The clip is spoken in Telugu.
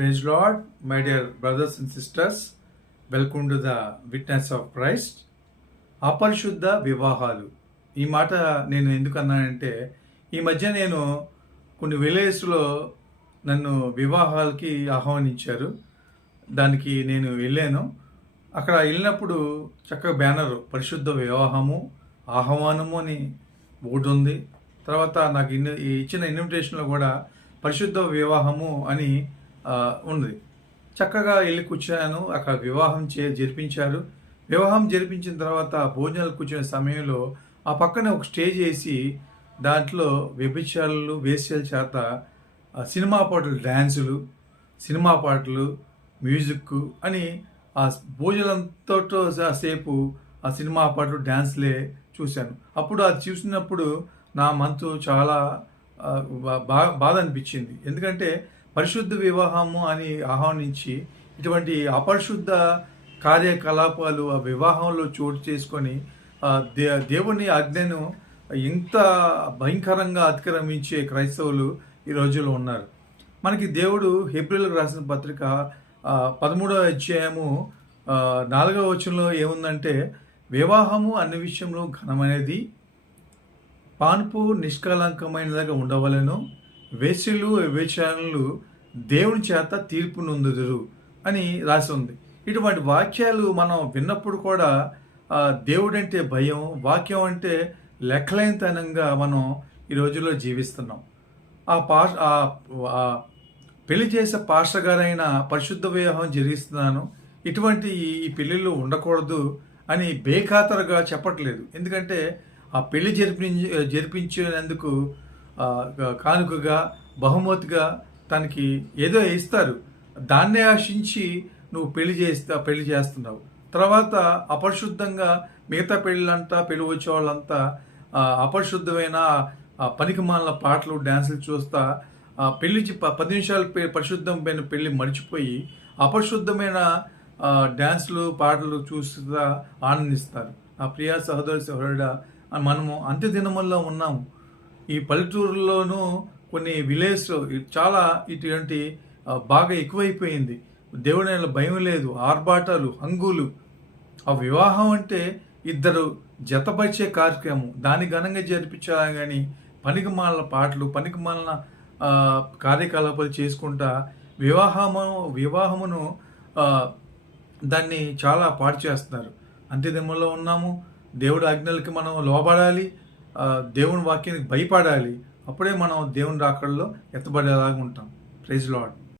Praise Lord, my dear brothers and sisters. Welcome to the witness of Christ అపరిశుద్ధ వివాహాలు. ఈ మాట నేను ఎందుకు అన్నానంటే ఈ మధ్య నేను కొన్ని విలేజ్లో నన్ను వివాహాలకి ఆహ్వానించారు. దానికి నేను వెళ్ళాను. అక్కడ వెళ్ళినప్పుడు చక్కగా బ్యానర్ పరిశుద్ధ వివాహము ఆహ్వానము అని బోర్డు ఉంది. తర్వాత నాకు ఇన్ ఈ ఇచ్చిన ఇన్విటేషన్లో కూడా పరిశుద్ధ వివాహము అని ఉంది చక్కగా వెళ్ళి కూర్చున్నాను. అక్కడ వివాహం చే జరిపించారు. వివాహం జరిపించిన తర్వాత భోజనాలు కూర్చునే సమయంలో ఆ పక్కన ఒక స్టేజ్ వేసి దాంట్లో వ్యభిచారులు వేశ్యల చేత సినిమా పాటలు డ్యాన్సులు సినిమా పాటలు మ్యూజిక్ అని ఆ భోజనంతో సేపు ఆ సినిమా పాటలు డ్యాన్స్లే చూశాను. అప్పుడు అది చూసినప్పుడు నా మనసు చాలా బా- బా- బాధ అనిపించింది. ఎందుకంటే పరిశుద్ధ వివాహము అని ఆహ్వానించి ఇటువంటి అపరిశుద్ధ కార్యకలాపాలు ఆ వివాహంలో చోటు చేసుకొని దే దేవుని ఆజ్ఞను ఇంత భయంకరంగా అతిక్రమించే క్రైస్తవులు ఈ రోజుల్లో ఉన్నారు. మనకి దేవుడు ఏప్రిల్కి రాసిన పత్రిక పదమూడవ అధ్యాయము నాలుగవ వచనంలో ఏముందంటే వివాహము అన్ని విషయంలో ఘనమైనది పాన్పు నిష్కలంకమైనదిగా ఉండవలను వేశ్యలు వ్యభిచారులు దేవుని చేత తీర్పు నొందుదురు అని రాసి ఉంది. ఇటువంటి వాక్యాలు మనం విన్నప్పుడు కూడా దేవుడంటే భయం వాక్యం అంటే లెక్కలేనితనంగా మనం ఈ రోజుల్లో జీవిస్తున్నాం. ఆ పా ఆ- పెళ్ళి చేసే పాస్టర్ గారైన పరిశుద్ధ వివాహం జరిగిస్తున్నాను. ఇటువంటి ఈ పెళ్ళిళ్ళు ఉండకూడదు అని బేఖాతరుగా చెప్పట్లేదు. ఎందుకంటే ఆ పెళ్ళి జరిపించి జరిపించినందుకు కానుకగా బహుమతిగా తనకి ఏదో ఇస్తారు. దాన్నే ఆశించి నువ్వు పెళ్ళి చేస్తా పెళ్ళి చేస్తున్నావు. తర్వాత అపరిశుద్ధంగా మిగతా పెళ్ళంతా పెళ్ళి వచ్చే వాళ్ళంతా అపరిశుద్ధమైన ఆ పనికి మాలిన పాటలు డ్యాన్సులు చూస్తా ఆ పెళ్ళి చి- ప- పది నిమిషాలు పరిశుద్ధమైన పెళ్ళి మర్చిపోయి అపరిశుద్ధమైన డ్యాన్సులు పాటలు చూస్తా ఆనందిస్తారు. ఆ ప్రియా సహోదరి సహోదరుడ మనము అంత్యదినముల్లో ఉన్నాము. ఈ పల్లెటూరులోనూ కొన్ని విలేజ్ చాలా ఇటువంటి బాగా ఎక్కువైపోయింది. దేవుడైన భయం లేదు ఆర్భాటాలు హంగులు. ఆ వివాహం అంటే ఇద్దరు జతపరిచే కార్యక్రమం. దాని ఘనంగా జరిపించాలని కానీ పనికిమాలిన పాటలు పనికిమాలిన కార్యకలాపాలు చేసుకుంటా వివాహము వివాహమును దాన్ని చాలా పాడు చేస్తున్నారు. అంత్యదిమంలో ఉన్నాము. దేవుడి ఆజ్ఞలకి మనం లోబడాలి. దేవుని వాక్యానికి భయపడాలి. అప్పుడే మనం దేవుని రాకడలో ఎత్తబడేలాగా ఉంటాం. Praise lord